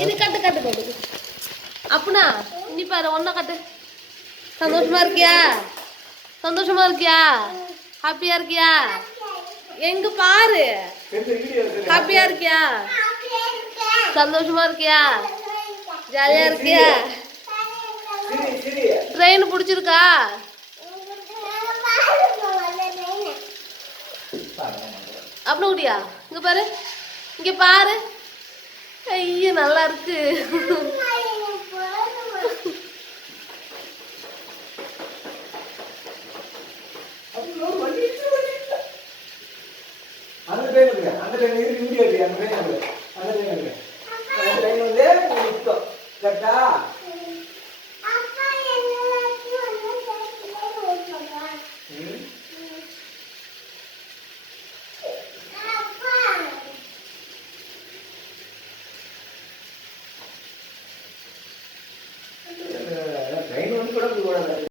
இது கட்டு கட்டு கட்டு அப்படின்னா நீ பாரு ஒன்ன கட்டு. சந்தோஷமா இருக்கியா? சந்தோஷமா இருக்கியா? ஹாப்பியா இருக்கியா? எங்க பாரு. ஹாப்பியா இருக்கியா? சந்தோஷமா இருக்கியா? ஜாலியா இருக்கியா? ட்ரெயின் பிடிச்சிருக்கா? அப்படி முடியா? இங்க பாரு, இங்க பாரு. ஐயோ நல்லா இருக்கு.